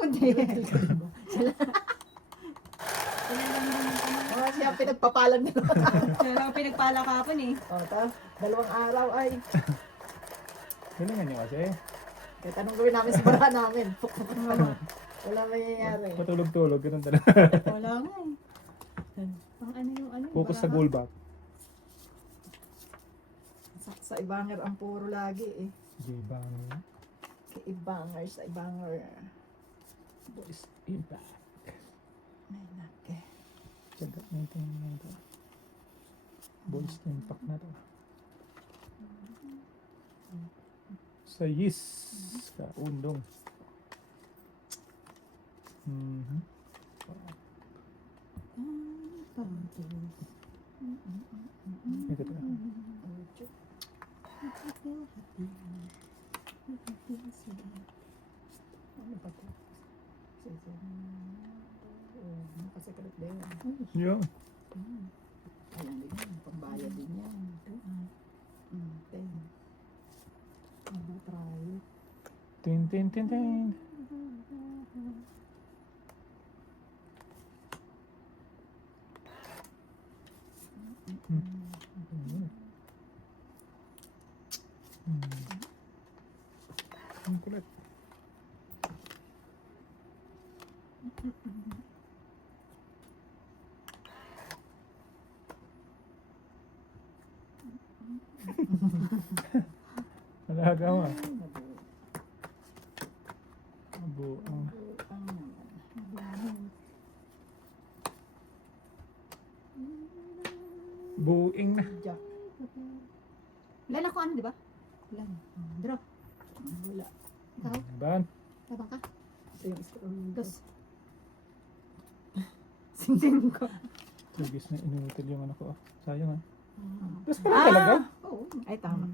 Hindi. Sila. Sila lang naman kami. Siya ang pinagpapalag nila. Sila lang ang pinagpala kahapon eh. Dalawang araw ay. Galingan niyo kasi. Kahit anong gawin namin sa bara namin. Wala mangyayari. Patulog-tulog, ganun talaga. Wala nga eh. Ang ano yung ano? Focus sa baraha. goal back. Sa Ibanger ang puro lagi eh. Gibang. Kay Ibanger sa Ibanger. Boys impact. Ay, nake. Tsagat natin yung ito. Boys impact na to. Sa yes. Kaundong. Ito to. Ano pa to? Nakasakalit ba yun? Yung. Ayan din yan. Pambayad din yan. Ten. Ano try? Tin tin tin tin. Ang kulit. Alaga mo ah. Mabuang. Buing na. Jack. Wala na kung ano, di ba? Wala na. Draw. Wala. Ikaw? Ban. Tabang ka? Ito yung scroll. Dos. Singsin ko. Lugis na inutil yung ano ko. Sayang ah. Ah. Tapos pa talaga? Oo. Ay, tama.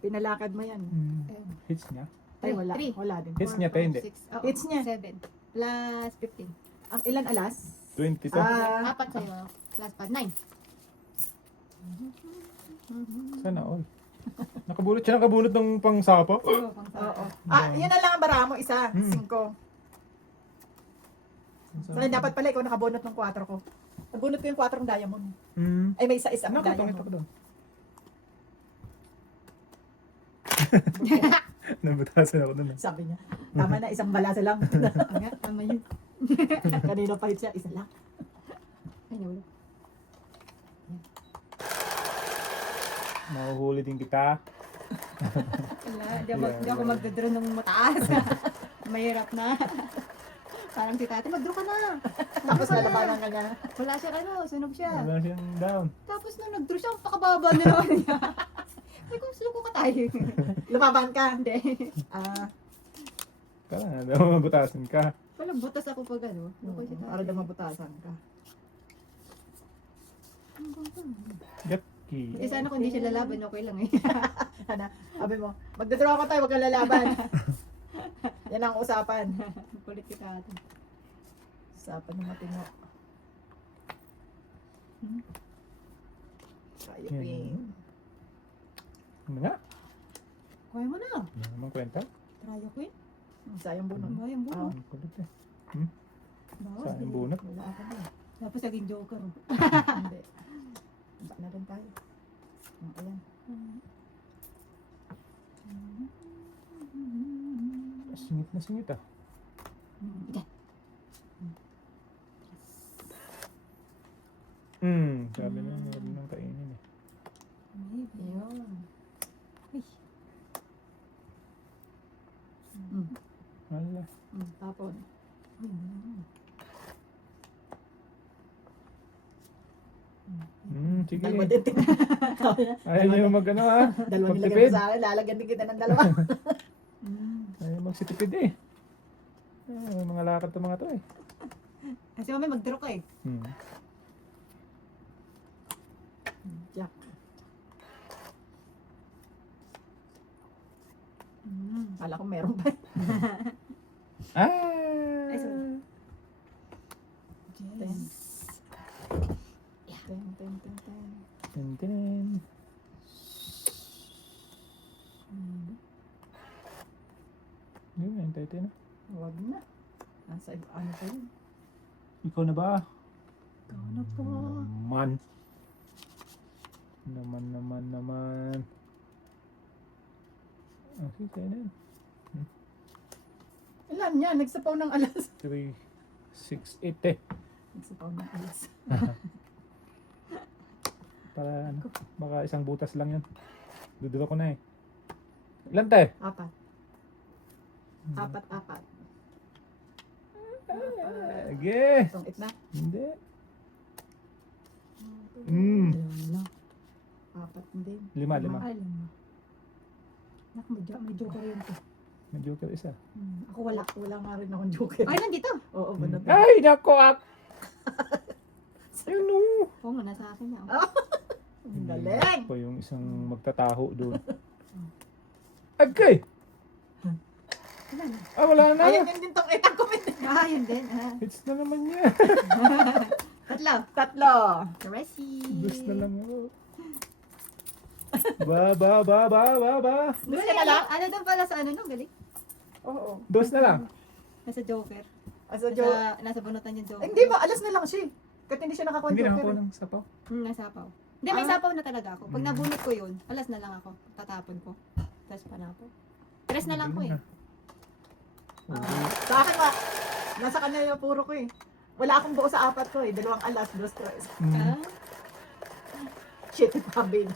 Pinalakad mo yan. Hits niya. Ay, wala. Three. Wala din. Hits niya tayo hindi. Hits niya. 7. Plus 15. Ang ilan alas? 20 to. Apat sa'yo. Plus 5. 9. Sana all. Nakabunot siya nakabunot ng pang sapa. Oo, pang Oo. Yun na lang ang bara mo. Isa. 5. So, dapat pala ikaw nakabunot ng 4 ko. Nabunot ko yung 4 ng diamond. Ay, may isa-isa ang Nakatungit ako diamond. doon. Nabutasan ako doon. Sabi niya, tama na, isang balasa lang. Nga, tama yun. Kanina pa hit siya, isa lang. Ay, nawala. Mahuhuli din kita. Wala, di ako magdodraw ng mataas. Mahirap na. Parang si tati, magdraw ka na. Tapos lalabanan ka niya. Wala siya sunog siya. Wala siyang down. Tapos nung nagdraw siya, ang pakababa na naman niya. Ay, kung suko ka tayo. Lumaban ka. Hindi. Kala na daw mabutasan ka. Walang butas ako pag ano. Ako si tati. Para daw mabutasan ka. Yatki. Eh, sana kung di siya lalaban, okay lang eh. Sabi mo, magdadraw ako tayo, wag kang lalaban. Yan ang usapan. Kulit si tati. Usapan ng matino. Tayo, Yan. Ping. Ano nga? Kaya mo na. Yan naman kwenta. Tryo queen. Sayang bunot. Bayang buno. Ang kulit eh. Bawas. Sayang bunot. Wala ako na. Tapos naging joker. Hindi. Ba na rin tayo. Ayan. Singit na singit ah. Sabi na huwag nang kainin eh. Yun. Wala. Tapon. Sige. Dalawa din. Ayaw niyo mag ano ah. Dalawa nilagay Magtipid. mo sa akin. Lalagyan din kita ng dalawa. Ayaw magsitipid eh. Mga lakad to mga to eh. Kasi mamaya mag-draw ka eh. Jack. Kala ko meron pa. Ay, sorry. Ten. Yeah. Ten. Tin. Yun, hintay tayo na. Huwag na. Nasa ano pa yun? Ikaw na ba? Ikaw na po. Naman. Okay, sa'yo na yun. Ilan niya? Nagsapaw ng alas. 3, 6, 8 eh. Nagsapaw ng alas. Para ano, baka isang butas lang yun. Dudula ko na eh. Ilan tayo? 4. 4. Okay. Itong 8 na. Hindi. Mm. Wala. 4 din. 5. Ay, 5. Nak, may joker yun to. May joker isa. Ako wala. Wala nga rin akong joker. Ay, nandito. Oo, bunot. Ay, nako ak! Ano? Oo nga, nasa akin na. Ang galing. Pa yung isang magtataho doon. Agkay! Wala na. Wala na. Ayan yun din tong 8 ang comment. Yun din. Hits na naman niya. Tatlo. 3. Teresi. Dus na lang ako. Ba. Dos ka na lang? Ano doon pala sa ano no? Galing. Oo. Dos na lang. Nasa Joker. Asa joke. Nasa bunutan yung Joker. Hindi ba? Alas na lang siya. Kasi hindi siya nakakuha ng Hindi na joker. ako ng sapaw. Nasa sapaw. Hindi, may Ah. sapaw na talaga ako. Pag nabunot ko yun, alas na lang ako. Tatapon ko. Tapos panapo. Tres na lang ko eh. Sa akin ba? Nasa kanya yung puro ko eh. Wala akong buo sa 4 ko eh. 2 alas, 2 stress. Ah, Shit, pabin.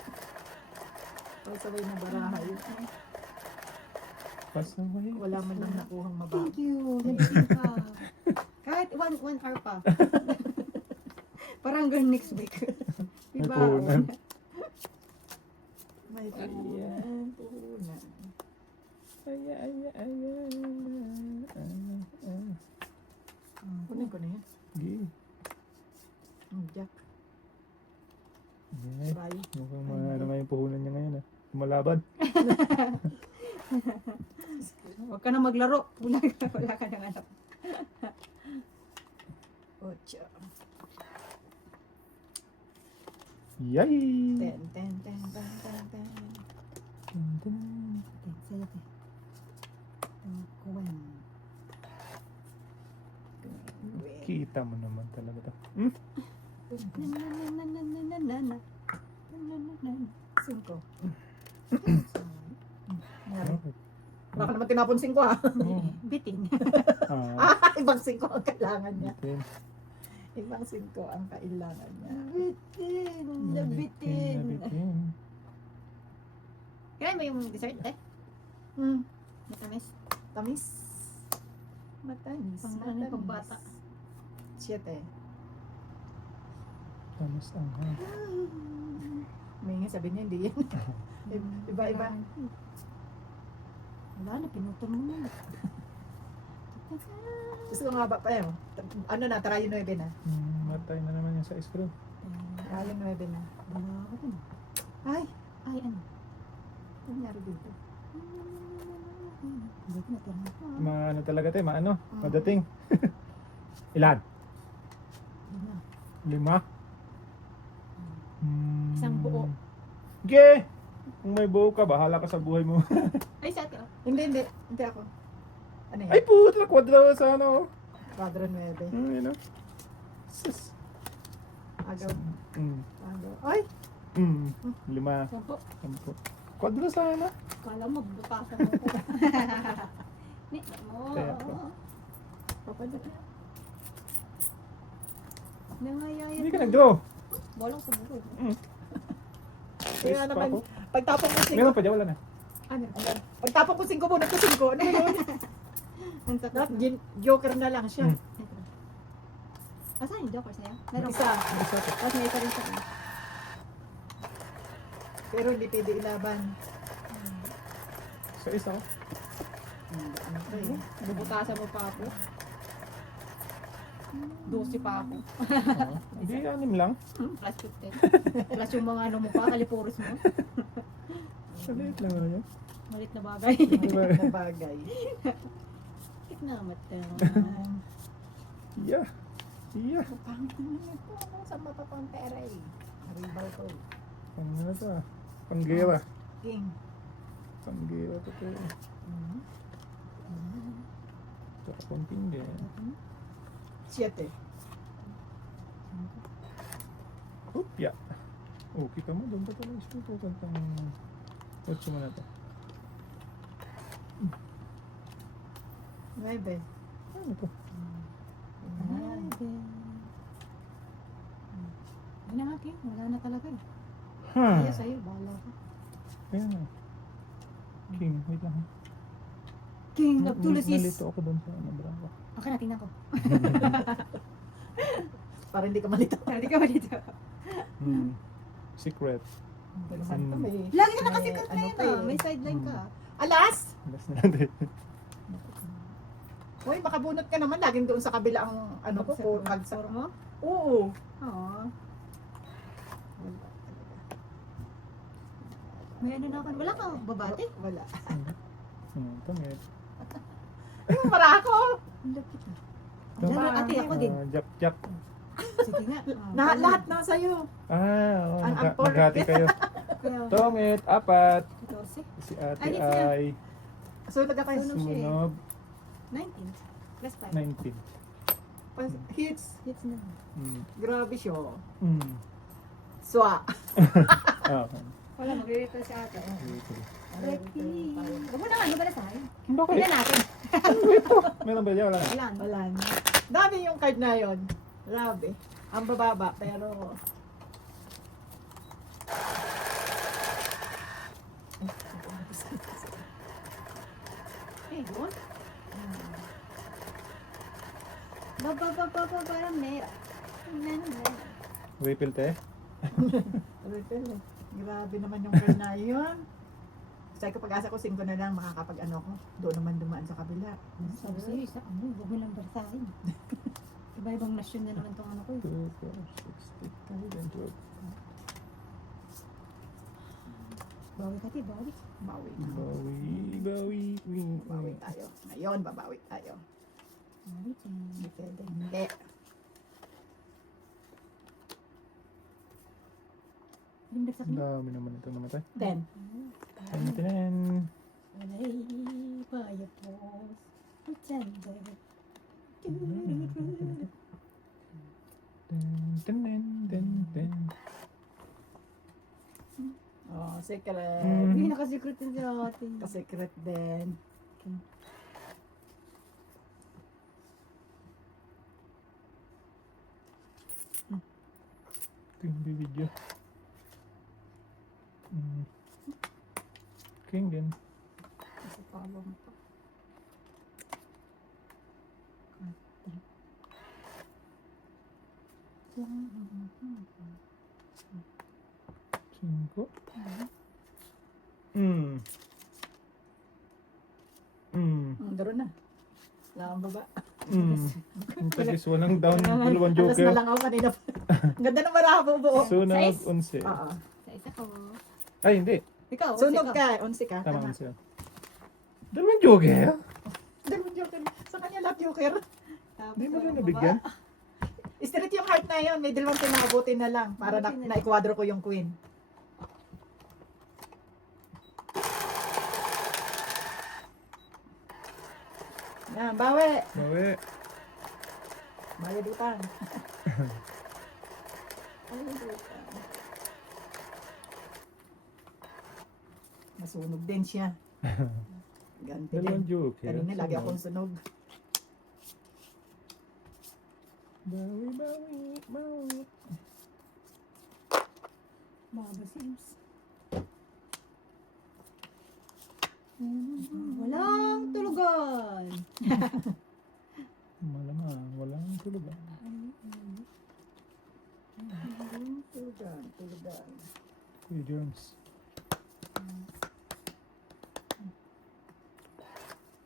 Sabay na baraha yun. Pasaway. Wala man lang nakuhang mababa. thank you. Nag-isip ka. Kahit one hour pa. Parang hanggang next week. May Diba? puhunan. May puhunan. Puhunan. Kunin ko na yan. Sige. Jack. Yeah. Try. Mukhang ano nga yung puhunan niya ngayon ah. Kumalaban. Huwag ka na maglaro. Wala ka nang anak. 8. Yay! 10. 10. Kita mo naman talaga to. Cinco. Baka naman tinapon 5 ha. Bitin. Ibang 5 ang kailangan niya. Bitin. Ibang 5 ang kailangan niya. Bitin. Bitin. Kaya mo yung dessert eh? Matamis. Tamis. Matamis. Pang ano yung pagbata. 7. Tamis ang ha. May nga sabi niya, hindi yan. Iba-iba. Wala na, pinutol mo na. Gusto ko nga ba pa yun? Ano na, try 9 na. Matay na naman yung sa ice cream. Try 9 na. Wala ako dun. Ay, Ay, ano? ano nangyari dito? Hindi ko natira. Mga ano talaga tayo, maano, madating. Ilan? 5? Isang buo. Ge! Kung may buo ka, bahala ka sa buhay mo. Ay, sa atin. Hindi. Hindi ako. Ano yan? Ay puta, kwadra sa ano. Quadro 9. Yun know. Sus. Agaw. Mm. Agaw. Ay! 5. Sampo. 10. Kwadra sa ano. Kala mo, butasan mo ko. Ni, mo. Kaya po. Papada. Nangayayat. Hindi ka nag-draw. Walang sa buhay. Kaya naman, pagtapon ko 5. Meron pa dyan, wala na. Ano? Pagtapon ko 5, bunot ko 5. Ano yun? Ang sakit. Dapat joker na lang siya. Asan yung jokers na yan? Meron Isa. Tapos may isa rin sa akin. Pero hindi pwede ilaban. Sa isa ko. Ano pa eh? Bubutasan mo pa ako. 12 pa ako. Hindi, 6 lang. Plus 15. Plus yung mga ano mo pa, kalipuros mo. Salit lang ano yun. Malit na bagay. Na bagay. Tik na mata. Yeah. Pangit naman ito. Saan mapapang pera eh? Haribal ko. Ano na ito ah. Panggira. King. Panggira to to. Saka konting din. 7. Upya. Oh, kita mo, doon pa pala yung sinutukan pang 8 mo na to. 9. Ano to? Ayan. Ay na akin, wala na talaga eh. Ha? Kaya sa'yo, bahala ka. Ayan na. King, wait lang. ha. King of Tulisis. Nalito ako doon sa ano, bravo. Okay na, tingnan ko. Para hindi ka malito. Hindi ka ba dito? Secret. Saan to, may... Lagi ka nakasikot na ano yun pa ah. eh. May sideline ka. Alas! Last na natin. Uy, makabunot ka naman. Laging doon sa kabila ang ano ko. Pag-score mo? Oo. Oo. May ano na ako. Wala ka, babati. Wala. Pangit. Para ako. Ang lapit ah. Tama. Lalo, ate, ako din. Jack. Sige nga. Lahat na sa'yo. Oo. Ang Maghati kayo. Kaya, Tongit, 4. 14. Si ate Ay, it's ay Sunog ka kayo. Sunog. sunog 19. Plus 5. 19. Hits. Hits na. Grabe siya. Ah, Swa. wala, magre-refill si ate. Refi. Huwag mo naman, ano ba na sa'yo? Bakit? Tingnan natin. Meron ba dyan? Wala na. Wala na. Wala na. Dami yung card na yon. Grabe. Ang bababa, pero... Eh, yun. Parang meron. Refill te? Refill eh. Grabe naman yung card na yun. Sabi ko pag-asa ko, 5 na lang makakapag-ano ko. Doon naman dumaan sa kabila. Sabi sa'yo, isa, ano, huwag mo lang barsahin. Iba-ibang nasyon na naman itong ano ko. 2, 4, 6, 8, 9, 10, 12. Bawi ka, ti, bawi. Bawi na. Bawi. Bawi tayo. Ngayon, babawi tayo. Bawi, ti. Hindi pwede. Hindi. Yung nagsak Ang na. dami naman ito namatay. 10. Ten. Walay payapos. Ang tanda. Ten. Oh, secret. Hindi nakasikret din sa atin. Secret din. Ito yung video. King din. Kasi follow mo pa. 5. Daro na. Wala kang baba. Yung tagis walang down, dalawang Alas joker. na lang ako kanina. Ang ganda ng marabo buo. Sunog, Size? 11. Oo. Sa isa ko. Ay, hindi. Ikaw, Sunog ikaw. ka. 11 ka. Tama Tama. 11. Dalawang joker? Dalawang joker. Sa kanya lahat joker. Tapos Hindi mo walang rin nabigyan? Straight yung heart na yun. May dalawang pinabuti na lang. Para Buti na lang. na-ikwadro ko yung queen. Yan, bawi. Bawi. Bayad utang. Bayad utang. Nasunog din siya. Ganti Dalawang din. joker. Kanina lagi akong sunog. Bawi. Baba Sims. Walang tulugan. Malamang, walang tulugan. Tulugan. Kuya Jones.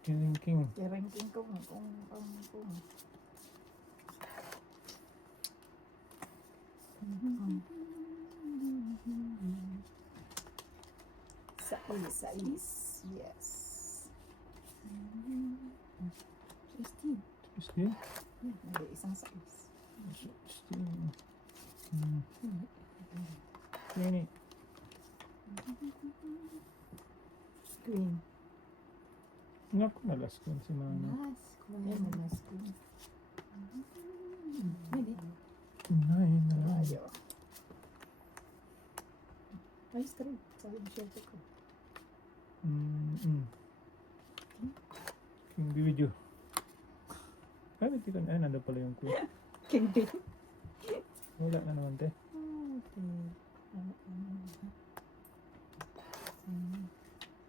King. Ranking ko kung. Sais. Yes. 16. 16. May isang sais. 16. 20. Queen. Naku, nalas ko si mama. Last Ayan, may nice queen. Hindi. Nine na lang. Ayo. Ay, straight. Sabi ng shelter ko. King be with you. Ay, hindi ka na. Ay, nandun pala yung queen. King B. Wala na naman, te.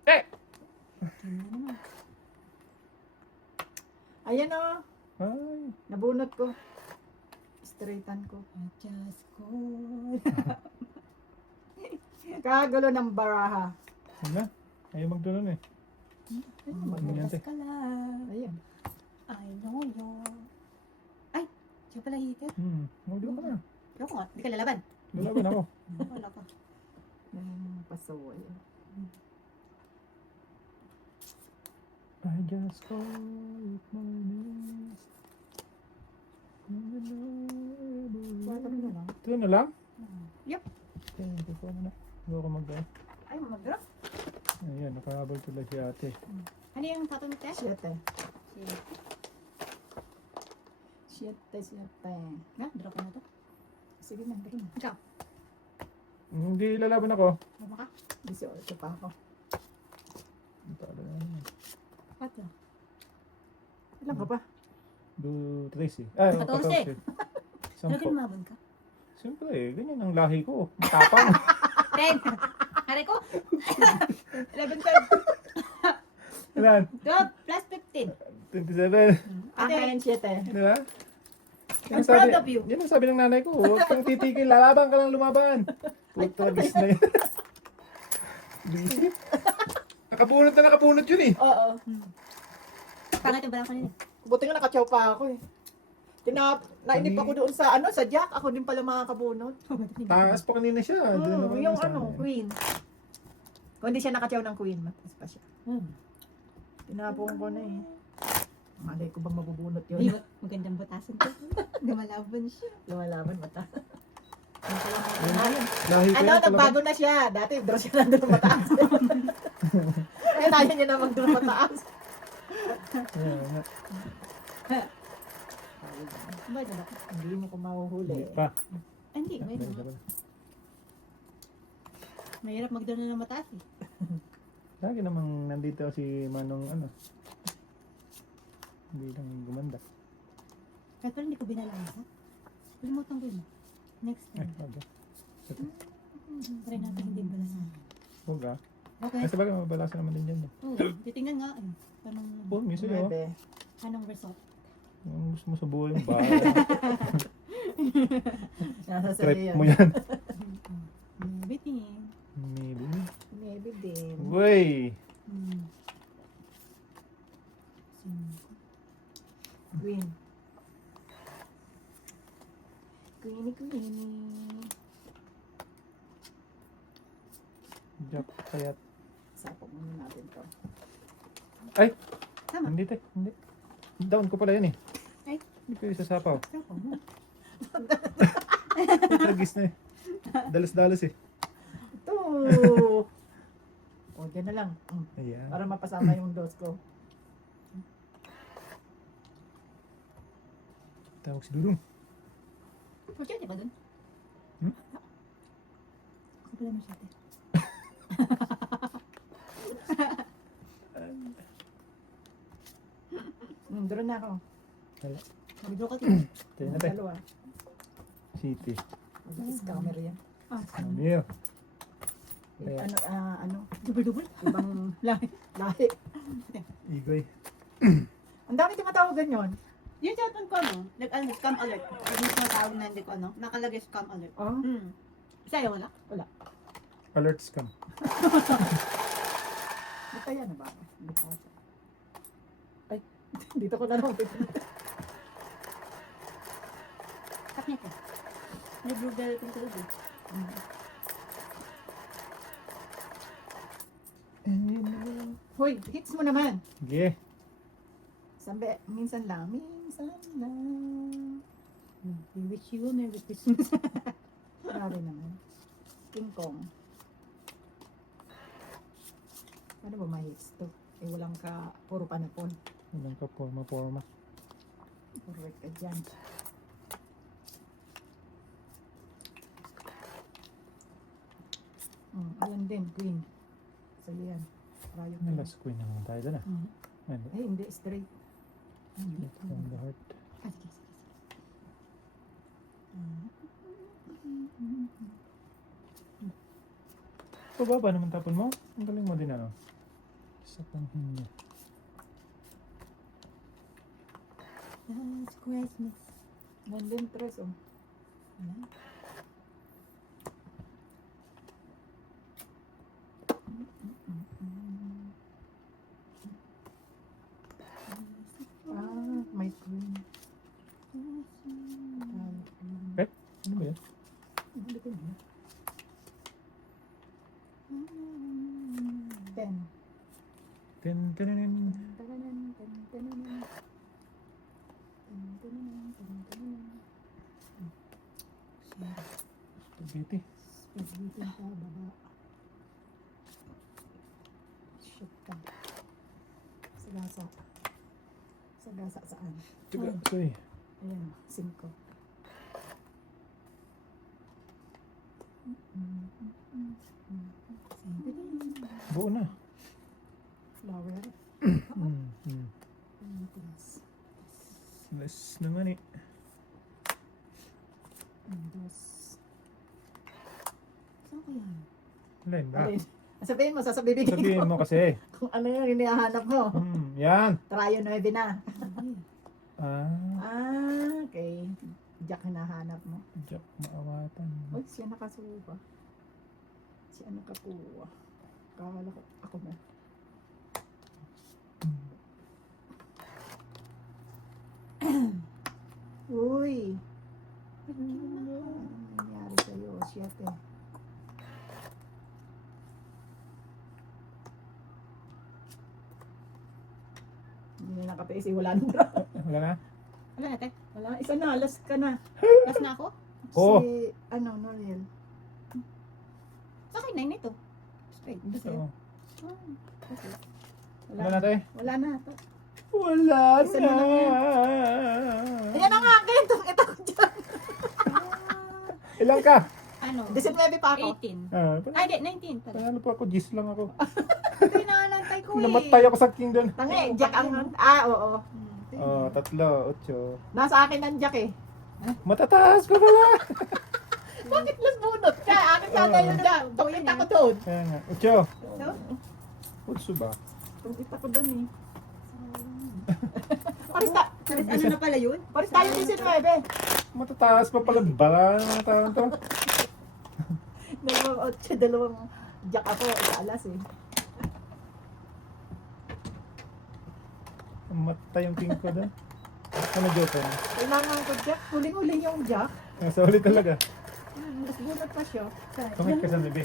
Eh! Ayan o. Ay, Nabunot ko. Straightan ko. Just call. Kagulo ng baraha. wala. Ayaw magdulan eh. Ayun, te. Ka lang. Ayun. I know you. Ay, siya pala hitit. Magdulan ka na. Ayoko nga, hindi ka lalaban. Lalaban ako. Wala ka. Pasaway. I just call my name. Water na lang. Ito na lang? Yup. Okay, hindi ko na. Hindi ako mag-drop. Ay, mag-drop. Ayan, nakahabol tuloy si ate. Ano yung tatanong te? Siyete. Shit. Siyete. Nga, drop ko na to. Sige na, bro. Ikaw, Hindi lalaban ako. mama ka? 18 pa ako. Talo na naman. What lang? Ilan ka pa? Do 13. Ay, 14. 14. Talaga 10. lumabon ka? Siyempre, ganyan ang lahi ko. Matapang. 10! Hari ko? 11, 12. Ilan? 12 plus 15. 27. Akin, 7. Di ba? I'm proud of you. Yan ang sabi ng nanay ko. Huwag kang titigil. Lalaban ka lang lumaban. Puta, bis na yan. Busy. Nakabunot yun eh. Oo. Pangit yung balak kanina. Buti nga nakachaw pa ako eh. Nainip ako doon sa sa jack. Ako din pala makakabunot. Takas pa kanina siya. Doon ako Yung sa- queen. Kung hindi siya nakachaw ng queen, matas pa siya. Hmm. Tinapong ko na eh. Malay ko bang mabubunot Di yun? ba? Magandang butasan ko. Lumalaban siya. Lumalaban mata. Lahi ko Ano, yan, nagbago na siya. Dati, draw siya nandun mataas. Kaya tayo niya na mag-draw mataas. talaga. Ba, diba? Hindi mo ko mahuhuli. Hindi pa. Ay, hindi. Mahirap magdala ng mataas eh. Lagi namang nandito si Manong ano. Hindi lang gumanda. Kahit pala hindi ko binalasa. Limutan ko yun. Next Ay, time. okay. Try natin hindi balasan. Huwag ah. Okay. Kasi bagay mabalasan naman din yan. Eh. Oo, titingnan nga. Oh, minsan yun. Nuebe. Anong result? Ang gusto mo sa buhay mo ba? Nasa Trip sa'yo mo yan. yan. Biting. Maybe. Maybe din. Wey! Queen. Queenie. Jack, kayat. Sapok muna natin to. Ay! Tama. Hindi te, hindi. Down ko pala yun eh. Ay. Hindi ko yung sasapaw. Sako mo. Tragis na eh. Dalas-dalas eh. Ito. O, dyan na lang. Ayan. Para mapasama yung dos ko. Tawag si Dudong. Pwede di ba dun? Ako pala masyate. Draw na ako. Wala. Mag-draw ka din. Tayo na te. Dalawa. City. Scammer yan. Amir. Kaya, Ano, Double-double. ibang lahi. Igoy. Ang dami tumatawagan yun. Yung cellphone ko, no? Scam alert. Pag may tinatawag na hindi ko, nakalagay scam alert. Oh, Sa'yo wala? Alert scam. basta yan na ba? Ay, dito ko na lang. Taknya ko. Nag-google ko tulog eh. Hoy, hits mo naman. Sige. Minsan lang. We wish you a Merry Christmas. Grabe naman. King Kong. Ano ba ma-hits to? Eh, walang puro panapon. Ilang ka forma. Correct ka dyan. Ayan din, queen. So yan. Rayo May last queen naman tayo doon ah. Ay, Eh, hindi, straight. Hindi. from the heart. Ah, sige, sige. Pababa naman tapon mo. Ang galing mo din ano. Sa panghin niya. Last Christmas. Yan din, tres, oh. Wala. May queen. Ano ba yan? Hindi ko na. 10. Tinanin. Spaghetti. Spaghetti ka, baba. Shit ka. Sagasa. Sagasa saan? Tiga, soy. Ayan, 5. Buo na. Flower. Paintings. Less naman eh. Dos. Saan ko yan? Alin ba? Alin? Sabihin mo, sasabihin Sabihin mo kasi. kung ano yung hinahanap mo. Yan. Tryo 9 na. Ah, Okay. Jack hinahanap mo. Jack maawatan. Uy, siya nakasuba. Siya nakakuha. Kala ko, ako na. Uy! Ano nangyari sa'yo? Siyete. Hindi na nakapesi, wala na. Wala na? Wala na, te. Wala, isa na, last ka na. Last na ako? Oo. Si, Noriel. Sa akin, 9 ito. Straight. Kasi, Oo. okay. Wala na tayo? Wala na. Wala Isa na. na Ayan ang akin. Ito ko dyan. Ilang ka? Ano? 19 pa ako. 18. Ah, Ay, di, 19 pala. panalo pa ako, gis lang ako. Ito yung nanantay ko eh. Namatay ako sa king doon. Tangi, Jack ang... Oo. Oh, 3, 8. Nasa akin ang Jack eh. Matataas pa pala. Bakit mas bunot ka? Akin sana yun Jack. Tungit ako doon. Kaya nga, 8. So? Utso ba? Tungit ako doon eh. Paris Ano na pala yun? tayo 19. Matataas pa pala ba? Mga taon to? Dalawang 8, dalawang Jack ako. Isa alas eh. Matay yung king ko doon. Ano joke mo? Kailangan ko Jack. Huling-huling yung Jack. Nasa ulit talaga. Mas bunot pa siya. Tumit ka sa bebe.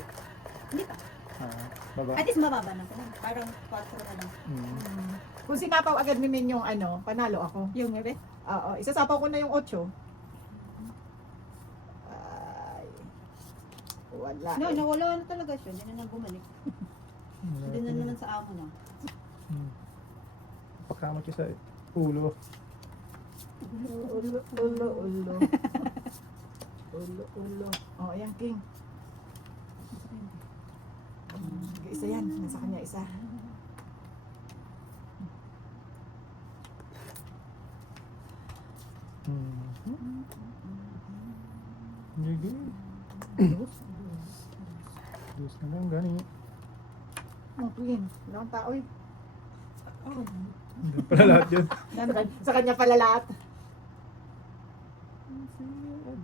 Hindi pa. Baba. At least mababa na. Parang 4 na lang. Kung sinapaw agad ni Min yung panalo ako. Yung ebe? Oo, isasapaw ko na yung 8. Ay. Wala. No, nawala na talaga siya. Hindi na nang bumalik. Hindi na naman sa amo na. Pakamot siya sa ulo. Ulo. Ulo. Oh, ayan, King. Isa yan. Nasa kanya isa. Sige. Dus na lang gani. Ang Queen. Wala akong tao eh. Hindi pala lahat yun. Sa kanya pala lahat.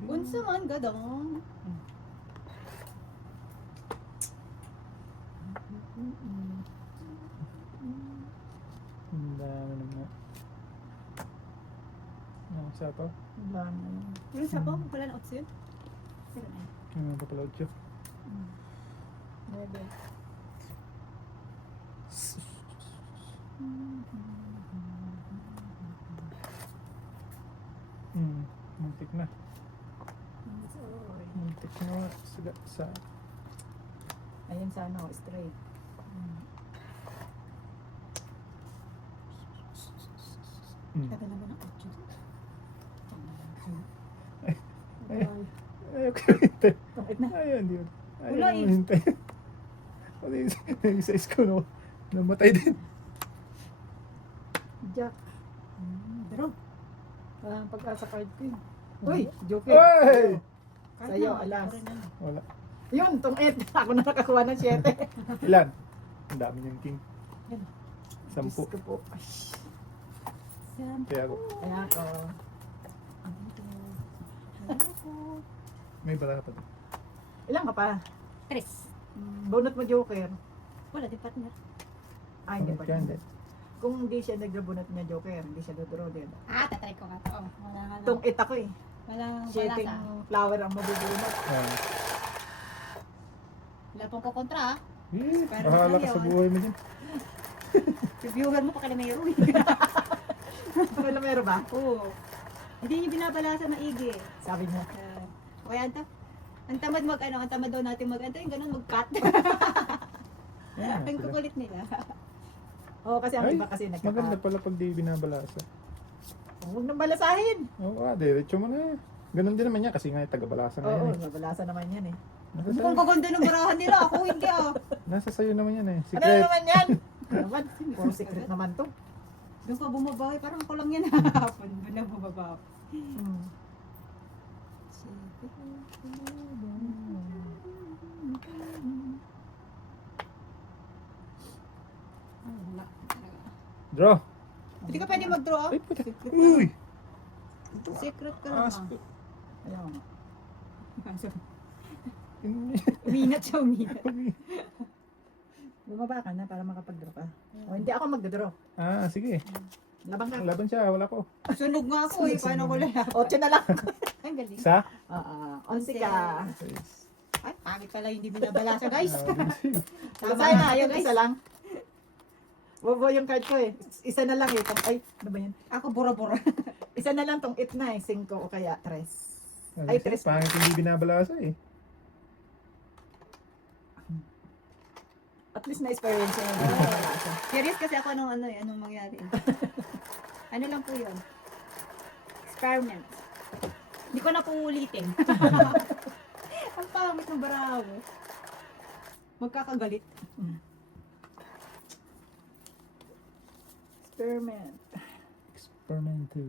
Unsa man, gadang. Ang dami naman. Ang sapaw. Wala na yun. Yung sabaw mo pala na 8 yun? Sino na yun? Yung pa pala 8. Nuebe. Muntik na. Muntik na sa Ayun sa straight. Tagal naman ang 8. Ay, Ayaw ko hintay. tungit na. Ayaw, hindi. Ayaw Wala ko eh. hintay. Ano yung size ko, no? Namatay din. Jack. Draw. Parang pagkasa card ko yun. Uy, joke. Ay! Sa'yo, alas. Wala. Yun, tungit. Ako na nakakuha ng 7. Ilan? Ang dami niyang king. Yan. 10. Diyos ko po. Ay, Kaya ako. kaya ako. May bala pa. Ilan ka pa? 3. Bunot mo joker. Wala din partner. Ay, hindi pa. Yan. Kung hindi siya nagbunot niya joker, hindi siya dodraw din. Tatry ko nga. Oo, wala nga lang. Tungit ako eh. Walang Shitting flower ang mabubunot. Wala pong kukontra ha. Pero Bahala ka ano sa yun? buhay mo dyan. Reviewer mo pa kala may ruin. Wala meron ba? Oo. Hindi niyo binabalasa maigi. Sabi niya. Kaya ang tamad ang tamad daw natin yung ganun mag-cut. Yan, Ang sila. kukulit nila. Oo, kasi ang Ay, iba kasi maganda nagkaka... pala pag di binabalasa. Huwag nang balasahin. Oo, diretso mo na. Ganun din naman yan kasi nga taga-balasa nga Oo, yan. mabalasa naman yan eh. Nasa Mukhang sayo, kaganda ng barahan nila. Ako hindi nasa sayo naman yan eh. Ano Secret. naman yan? Ano naman? Puro secret naman to. Doon ka bumabawi. Parang ako lang yan hapon. Doon na bumabawi. Hmm. Wala. Draw. Hindi ka pwede mag-draw. Ay, puta. Secret ka Uy! lang. Secret ka lang. Asp. Ayaw nga. Uminat siya, uminat. Bumaba ka na para makapag-draw ka. O hindi ako mag-draw. Ah, sige. Labang ka. Laban siya, wala ko. Sunog nga ako eh. Paano ko lalaki? 8 na lang. Ang galing. Isa? Oo, 11 ka. Ay, pangit pala hindi binabalasa guys. Tama na, yun, isa lang. Bobo yung card ko eh. Isa na lang eh. Ay, ano ba yan? Ako bura-bura. Isa na lang tong 8 na eh. 5 o kaya 3. Ay, Ay, tres. pangit hindi binabalasa eh. At least na-experience yun. Oh. Curious kasi ako anong mangyari. Ano lang po yun? Experiment. Hindi ko na po ulitin. Ang pangit ng barawo. Magkakagalit. Experiment. Experiment 2.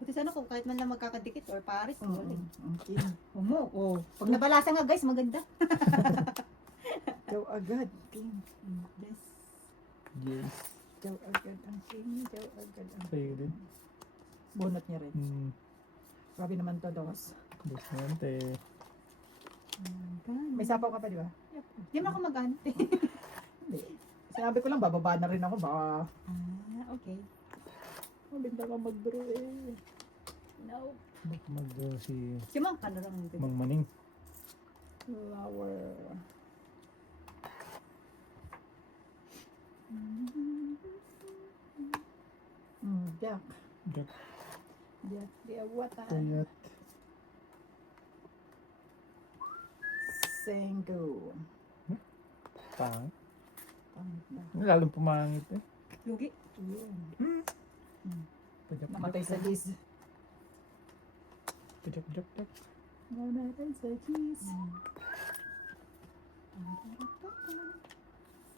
Buti sana kung kahit man lang magkakadikit or pares. Galing. Okay. Humo. Oh. Pag nabalasa nga guys, maganda. Jaw agad. King. Yes. Yes. Jaw agad ang king. Jaw agad ang Sa'yo din. bunot niya rin. Grabe naman to, dos. Yes naman, te. May sapaw ka pa, di ba? Hindi mo ako mag-ante. Hindi. Sinabi ko lang, bababa na rin ako. Baka Okay. mabinda ka mag-draw eh. No. Ba't si Si Mang ka na lang. Mang Maning? Flower. Jack. Jack. Jack, di awatan. Kuyat. Sengo. Pangit. Pangit na. Lalong pumangit eh. Lugi. Yun. Pajak, Namatay sa cheese. pajak, pajak, pajak. Namatay sa cheese.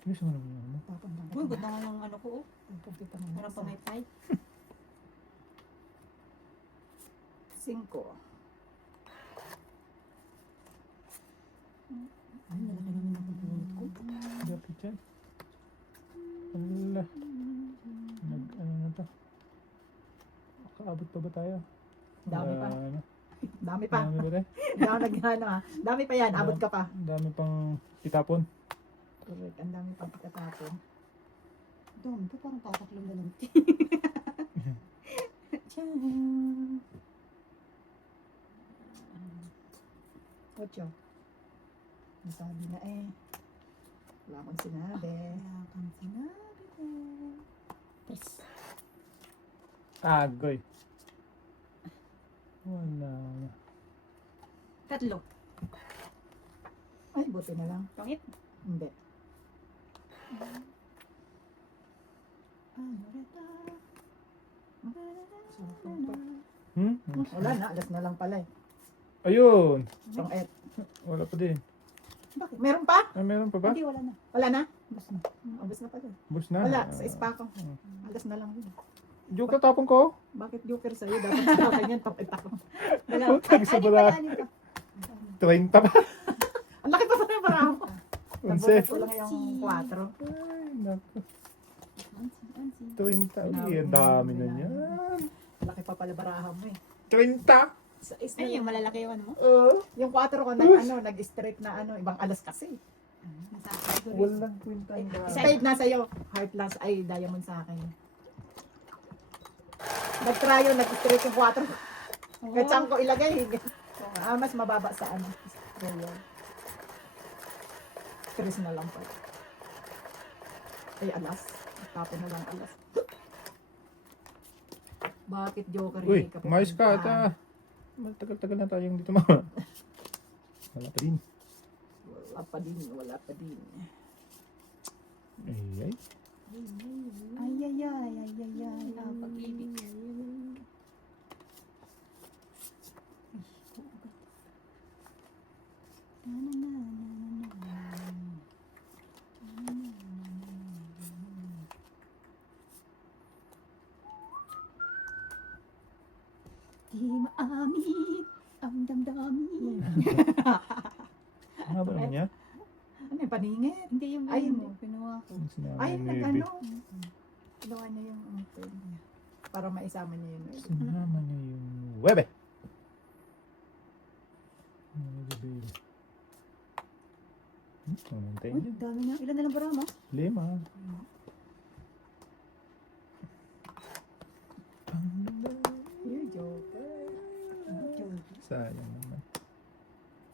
Ayos mo naman yun, ano? Papandang Uy, ganda nga ng ano ko. Oh. Pagpupita ng Parang pa may fight. 5. Ay, nalaki naman ang pagpunod ko. Jackie Chan. Ala. Ano na to? Makaabot pa ba tayo? Dami pa. Ano? Dami pa. Dami ba tayo? Hindi ako naghano ha. Dami pa yan. Abot ka pa. Dami pang itapon. Correct. Ang dami pang pagkatapon. Dami pa, parang tatatlong na lang. Tiyan. 8. Nasabi na eh. Wala akong sinabi. Wala kang sinabi ko. Tres. Agoy. Wala na. 3. Ay, buti na lang. Pangit. Hindi. Ano rata? Hmm? Wala na, alas na lang pala eh. Ayun. Isang et. Wala pa din. Bakit? Meron pa? Ah, meron pa ba? Hindi, wala na. Wala na? Basta na. Abos na pala. Bus na. Wala, sa spa ko. Hmm. Alas na lang yun. Joke ka tapon ko. Bakit joker sa'yo? Dapat sa akin yan, tapit ako. Wala. Putang sa bala. 30 pa. Ang laki pa pala para ako. Unse. Nabunot ko lang yung 4. Ay, naku. Ansi, ansi. 30. Ay, ang dami na yan. Laki pa pala barahan mo eh. 30? Sa is Ano yung malalaki yung ano mo? yung 4 ko nag-straight na ibang alas kasi. Nasa akin. siguro. Walang kwenta yung dami. Spade na sa'yo. Heart last ay diamond sa akin. Nag-try yun, nag-straight yung 4. Oo. Kahit saan ko ilagay. Mas mababa sa royal. Chris na lang pa. Ay, alas. Tapo na lang alas. Bakit joker Uy, hindi ka mais ka pupunta? ata. Matagal-tagal na tayong dito mama. Wala pa din. Wala pa din, wala pa din. Ay, ay. Ay, ay, ay, ay, ay, ay. Ah, pag-ibig. Di maamin ang damdamin. Ano ba naman niya? Ano yung paningit? Hindi yung Ay, ano hindi. mo, pinuha ko. Ang sinabi Ay, ni nag-ano. Baby. Ginawa niya yung para maisama niya yun. Sinama niya yung webe. Ay, baby. Antayin Uy, niya. dami na. Ilan na lang bara mo? 5. Yung joker. Sayang naman.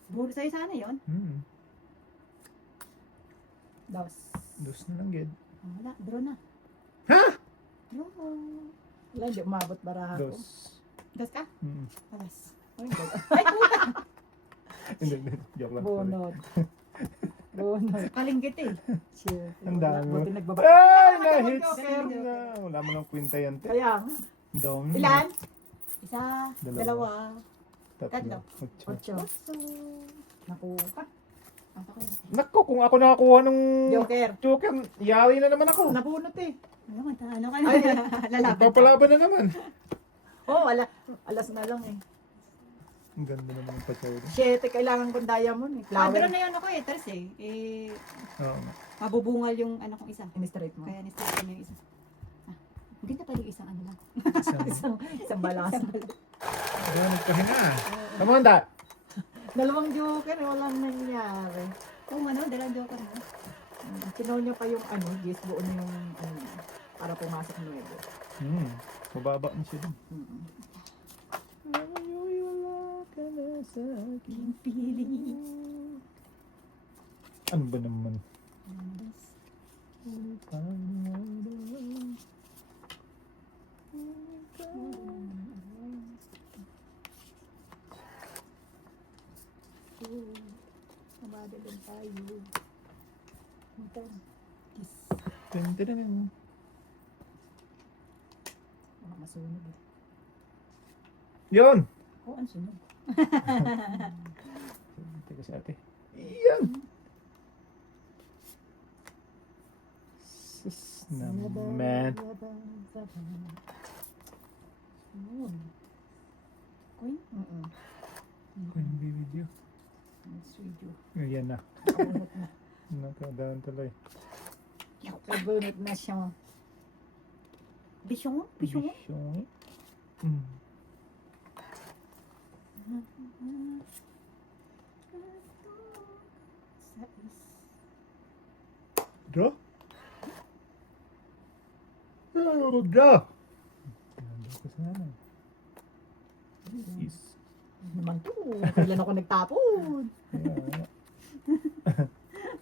Bulo sa'yo sana yun. Dos. Dos na lang, Ged. Oh, wala, draw na. Ha? Draw. Wala, hindi umabot baraha ko. Dos. Das ka? Mm. Alas. Ay, God. Ay, puta! Hindi, hindi. Joke lang. sorry. Bunot. Bunot. Kalinggit eh. Shit. Ang dami mo. Buti nagbaba. Ay, Ay, na-hits joker. na. Wala mo ng kwinta yan. te. Kaya, Ang dami. ilan? Isa, Dalawa. dalawa. Tatlo. Tatlo. Otso. 8. Naku. Papa ko yun. Nako, kung ako nakakuha ng Joker. joker, yari na naman ako. Nabunot eh. Ano ka, ano ka na? Ay, Lalaban. Papalaban na naman. oh, alas na lang eh. Ang ganda naman ng pasaw. 7, kailangan kong diamond eh. Draw Flower. na yun ako eh, tres eh. Eh, Oo. mabubungal yung ano kong isa. In-straight mo. Kaya ni-start ko yung isa. Ah, maganda pa yung isang ano lang. Isang balas. Kaya nagpahinga. Tama handa. Dalawang joker, walang nangyari. Kung ano, dalawang joker mo. Kinuha niya pa yung yes, buo na yung para pumasok ng ego. Mababa na siya dun. Mm-mm. Ay, wala ka na sa akin. Yung feeling. Ano ba naman? Mabadalan tayo. Kiss. Tintirin. Baka masunog eh. Yun! Oh, ang sunog. Teka si ate. Yan! Sus naman. Coin? Mm-mm. Kung hindi video. Sweet Ayan na. Nakabunot na. Nakadaan tuloy. Nakabunot na siya. Bisyong? Bisyong? Bisyong. Draw? Oh, draw! Draw ko sana. Is. Naman to. Kailan ako nagtapon. Ayan.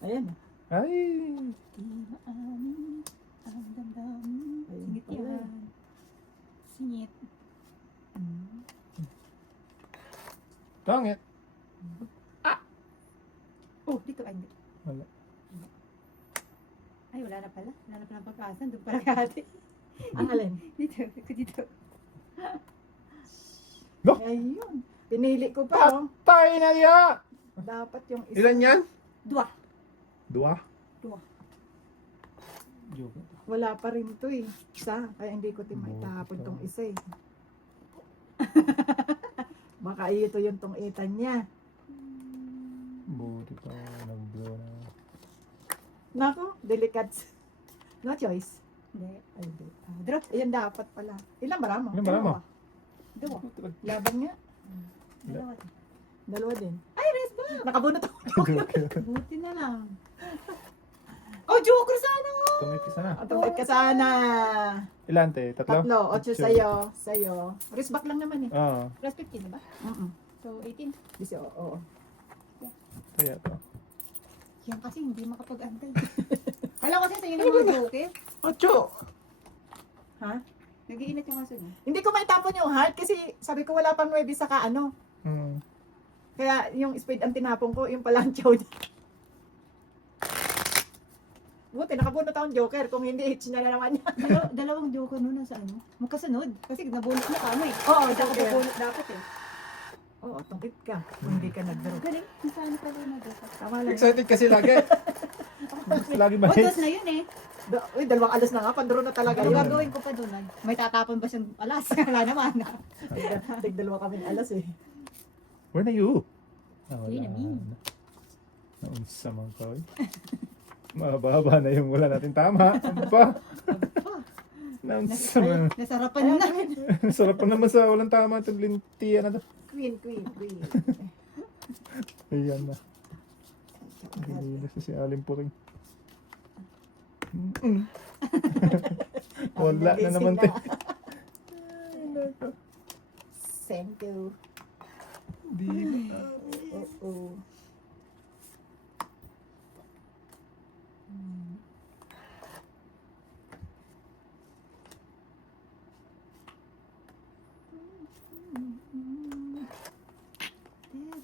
Ayan. Ay! Di maamin ang damdamin. Ayun Singit pala. yan. Singit. Tangit! Oh, dito. Ay, hindi. Wala. Ay, wala na pala. Wala na pala pagkasa. Doon pala kati. Ang alin? Dito. Dito. No? Ayun. Pinili ko pa, oh. Patay na niya! Dapat yung isa. Ilan yan? Dua. Dua? Dua. Joke. Wala pa rin to eh. Isa. Kaya hindi ko maitapon tong isa eh. Baka ito yung tong itan niya. Buti pa nag-blow na. Nako, delicate. No choice. Hindi. Ay, di. Draw. Ayan dapat pala. Ilan ba mo? Ilan ba mo? Dua. Laban nga. Dalawa. Dalawa din. Ay, res ba? Nakabunot ako. Buti na lang. Oh, joker sana oh! Tumit isa na. Tumit ka sana. Ilan te? Tatlo? 3, 8 sa'yo. Sa'yo. Wristback lang naman eh. Oo. Plus 15 na ba? So, 18. Kasi oo. Kaya to. Yan kasi hindi makapag-antay. Kala ko kasi sa'yo ng mga joker. Ocho! Ha? Nag-iinit yung aso niya. Hindi ko maitapon yung heart kasi sabi ko wala pang 9 saka ano. Hmm. Kaya yung speed ang tinapon ko, yung pala ang chow niya. Buti, nakabunot akong joker. Kung hindi, hits na naman niya. Dalawang joker nun nasa ano? Magkasunod. Kasi nabunot na ka ano eh. Oo, Joker. joker. Nabunot dapat eh. Oo, tungkit ka. Kung hindi ka nag-draw. Galing. Nasaan pala na joker? Tama lang. Excited kasi lagi. Lagi ba Otos na yun eh. Uy, 2 alas na nga. Pandraw na talaga Ano yun. gagawin ko pa doon? May tatapon ba siyang alas? Wala naman. Tig-2 kaming alas eh. Where na you? Ah, Yun na, min. Naunsa man ko. Mababa na yung wala natin tama. Ano pa? Naunsa man. Nasarapan na. Sarap pa naman sa walang tama itong lintian na to. Queen. Ayan na. Ginilis na si Alim po rin. Wala na naman te. Thank you. Di ba? Oo.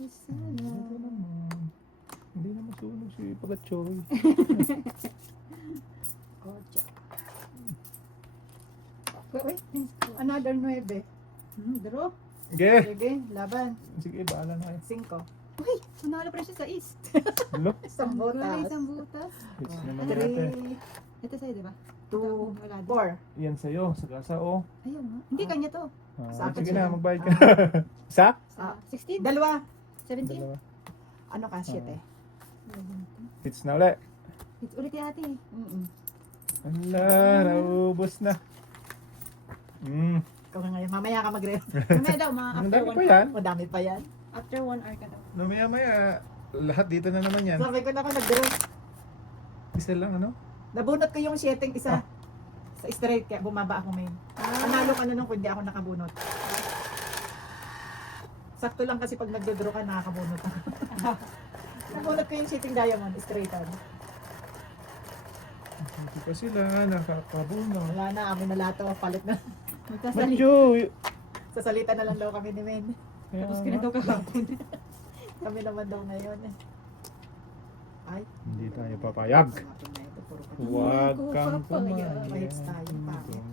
Ito naman. Hindi na masunog si Pagachoy. Ocho. Wait, another 9. Draw. Sige. Sige, laban. Sige, bahala na kayo. 5. Uy, sunalo pa rin siya sa east. Hello? Isang Wala, butas. isang butas. Hits naman natin. 3, Ito sa'yo, di ba? 2, Wala din. 4. Yan sa'yo, sa kasa o. Ayun nga. Hindi kanya to. Sa akin Sige siya. na, magbayad ka. Isa? Ah, 16? Dalawa. 17? Dalawa. Ano ka, 7? Hits na ulit. It's ulit yung ate. Wala, naubos na. Ikaw nga ngayon, mamaya ka magre. Mamaya daw, mga Ang after dami one. pa yan. Madami pa yan. After 1 hour ka daw. Maya, lahat dito na naman yan. Sabi ko na ako nag-draw. Isa lang, ano? Nabunot ko yung 7 isa. Sa straight, kaya bumaba ako main. Panalo ka na nung kundi ako nakabunot. Sakto lang kasi pag nagdo-draw ka, nakakabunot ako. Nabunot ko yung shooting diamond, straight on. Hindi pa sila, nakakabuno. Wala na, amin na lahat to, palit na. Magkasali. Macho! Sasalita na lang daw kami ni Men. Tapos ka na daw kahapon. Kami naman daw ngayon eh. Ay, Hindi tayo papayag. hanapin na ito, puro pa. Huwag kang papayag. pumayag. Mahits tayo, pangit.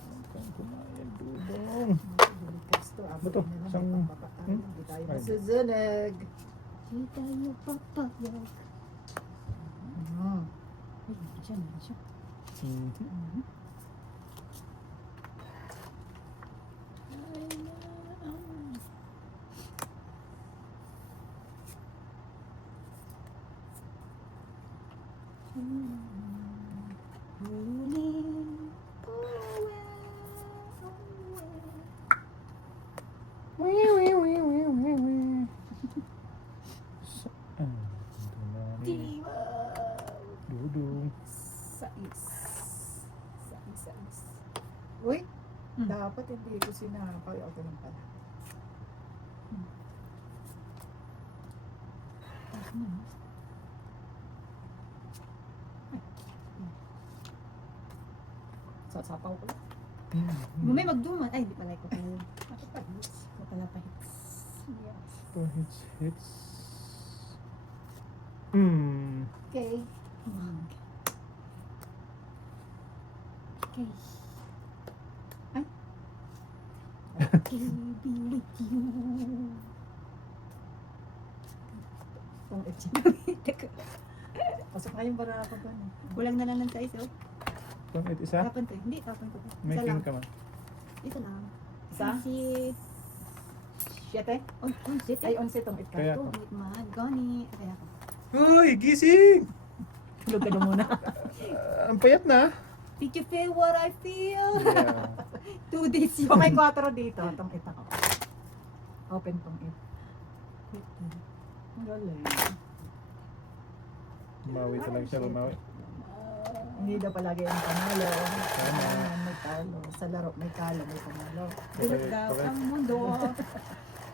Huwag kang pumayag, dudong. Delicate to, abot Bato, na lang, isang- may pampapatay. Hindi tayo Ay. masusunog. Hindi tayo papayag. Ay, meron siya, meron siya. Mhm. Rolling Saan? Ito na rin. Dudong. Sais. Uy, dapat hindi ko sinapay. Okay lang pala. Sasapaw ko lang. May magduman. Ay, hindi pala ko pala yun. Ito pala pa hits. Yes. Ito, hits. Okay. Okay. Okay, be with you. Itong itchy. Pasok nga yung barako doon. Kulang na lang ng size, oh. Itong it isa. Tapon to. Hindi, tapon to. May Isa king lang. ka man. Ito lang. Isa? Si... 7? Oh, sit. Ay, 11 itong it ka. Kaya- Ito, wait man. Gani. Kaya ako. Uy, gising! Tulog ka na muna. Ang payat na. Did you feel what I feel? Yeah. 2 days yun. So, may 4 dito. Itong it ako. Open tong it. Ang galing. Bumawi talaga siya, bumawi. Hindi daw palagi ang panalo. Ayan, may talo. Sa laro, may talo, may panalo. Bulot daw Okay. ang mundo.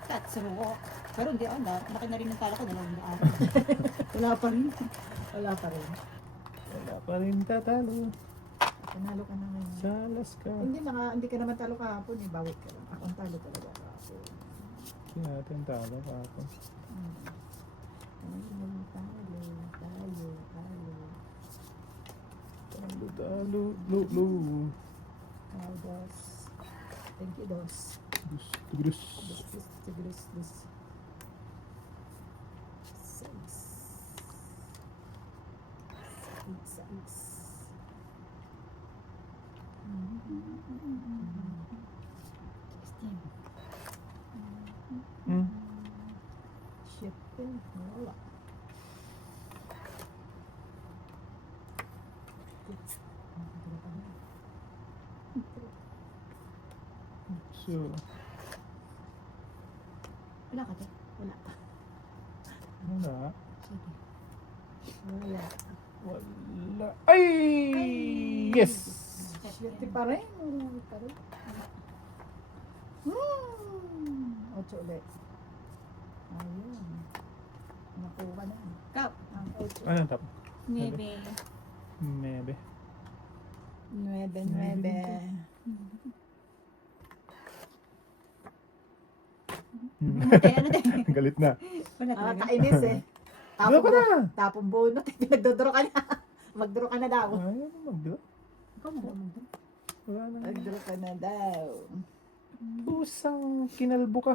That's rock. Pero hindi, laki na rin ng tala ko. 200. Wala pa rin. Wala pa rin. Wala pa rin tatalo Panalo ka na ngayon. sa Alaska. Hindi ka naman talo kahapon eh. Bawit ka lang. Ako ang talo talaga kahapon. Hindi natin talo kahapon. Talo. Talo, lo. Ay, dos. Thank you, dos. Grus. Dos. Seis. Seis. Hmm. Shit. Wala. So, Wala ka, te. Wala. wala. Sige. Wala. Wala. Ay! Yes! Shit pa rin. Ocho ulit. Ayun. Nakuha na. Kap. Ang ocho. Ano ang tap? Nebe. Maybe. 9. Ano, te? Ano, te? Galit na. Wala talaga. Kainis eh. Draw ka na! Tapong bunot. Pinagdodoro ka na. Magdoro ka na daw. Ayaw mo mag-draw. Ikaw mo ba mag-draw? Wala na. Magdoro ka na daw. Pusang kinalbo ka.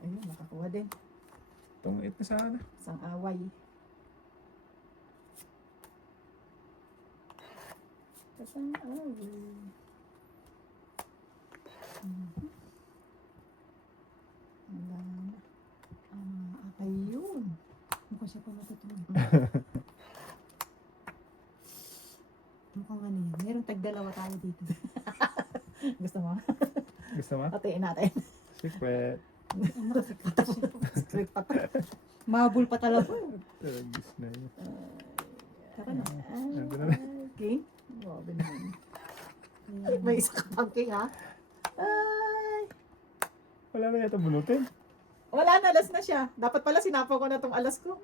Ayun, nakakuha din. Itong it na sana. Isang away. Isang away. Wala na. Ayun. Mukhang siya pa matutulog. Mukhang ano yan. Meron tag-2 tayo dito. Gusto mo? Gusto mo? Patiin natin. Secret. Script pa to. Mabul pa talaga. Taragis na yun. Saka na. Nandun na lang. King? Grabe naman. May isa ka pang king ha? Ay. Wala na yata bunutin. Wala na, alas na siya. Dapat pala sinapaw ko na tong alas ko.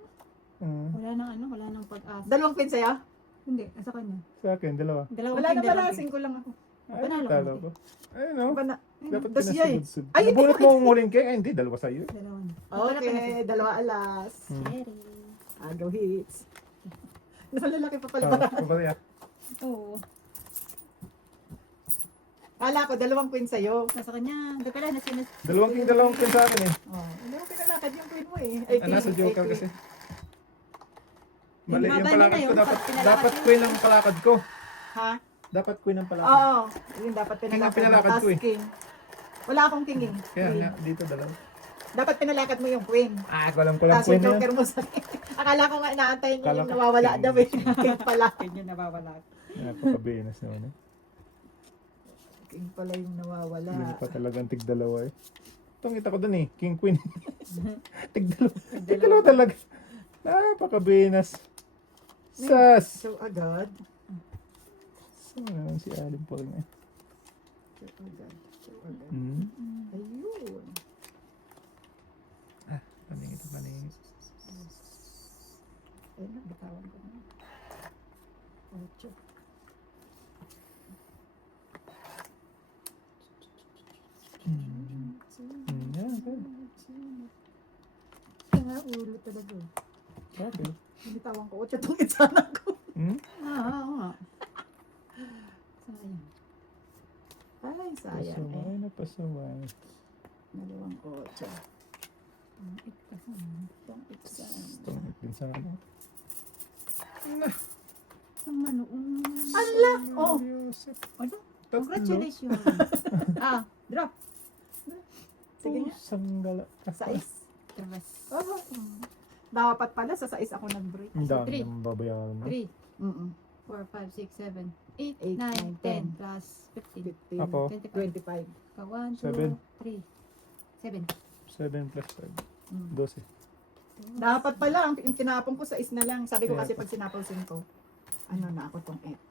Wala nang ano, wala nang pag-asa. 2 pin sa'yo? Hindi, sa kanya. Sa akin, dalawa. Dalawang Wala na pin, pala, dalawang pin. 5 lang ako. Ay, Panalo ka talo na. ko. Ayun no. Ba na? Dapat Tas yay. pinasugod-sugod. Ay, hindi Nabunot ko- mo ang huling cake. Ay, hindi. Dalawa sa'yo. Dalawa na. Okay, 2 alas. Sorry. Agaw hits. Nalalaki pa pala. Papalaya. Oo. Kala ko, 2 queen sa'yo. Nasa kanya. Hindi pala, Dalawang king sa akin eh. Oh, hindi mo pinalakad yung queen mo eh. Ay, Ah, nasa king, joker ay, king. kasi. Mali yung Mabali na palakad ko. yun, Dapat, pag pinalakad dapat mo. queen ang palakad ko. Ha? Dapat queen ang palakad. Oo. Yun dapat King ang pinalakad. pinalakad ko eh. Tas king. Wala akong king eh. Kaya Queen. nga, dito dalawa. Dapat pinalakad mo yung queen. Ah, walang Tapos queen yung na joker yan. mo sa Akala ko nga inaantay niya Akala yung ko nawawala king. daw eh. King pala. King yung nawawala. Napaka-Venus naman eh. King pala yung nawawala. Hindi pa talagang tig-dalawa eh. Itong kita ko dun eh. King Queen. tig-dalawa. Tig-dalawa talaga. Napaka-Venus. Sas! So agad. So, naman si Alim Paul na eh. So agad. So agad. Hmm? Ayun. Paningit, paningit. Ayun na, bitawan ko na. 8. Yan, pwede. Kaya nga, ulo talaga. Bakit? Binitawan ko 8 itong itsanan ko. Hmm? Oo nga. Sayang. Ay, sayang eh. Pasaway na pasaway. Dalawang 8. Eight kasi. Itong exam. Tungit din sa ano. Ang manoon. Ala! Oh! Yusuf. Ano? Tatlo. Congratulations. Ah, drop. Sige nga. Sanggala. 6. Tres. Oh, dapat pala sa 6 ako nag-break. Ang dami Three. ng babayaran mo. 3, Mm-mm. 4, 5, 6, 7, 8, 8, 9, 10, 10, plus 15. 15. Ako. 25. 25. 1, 2, Seven. 3, 7. 7 plus 5. Mm. 12. Dapat pala, ang tinapon ko sa 6 na lang. Sabi ko Kaya kasi pa. pag sinapon ko, ano na ako tong 8.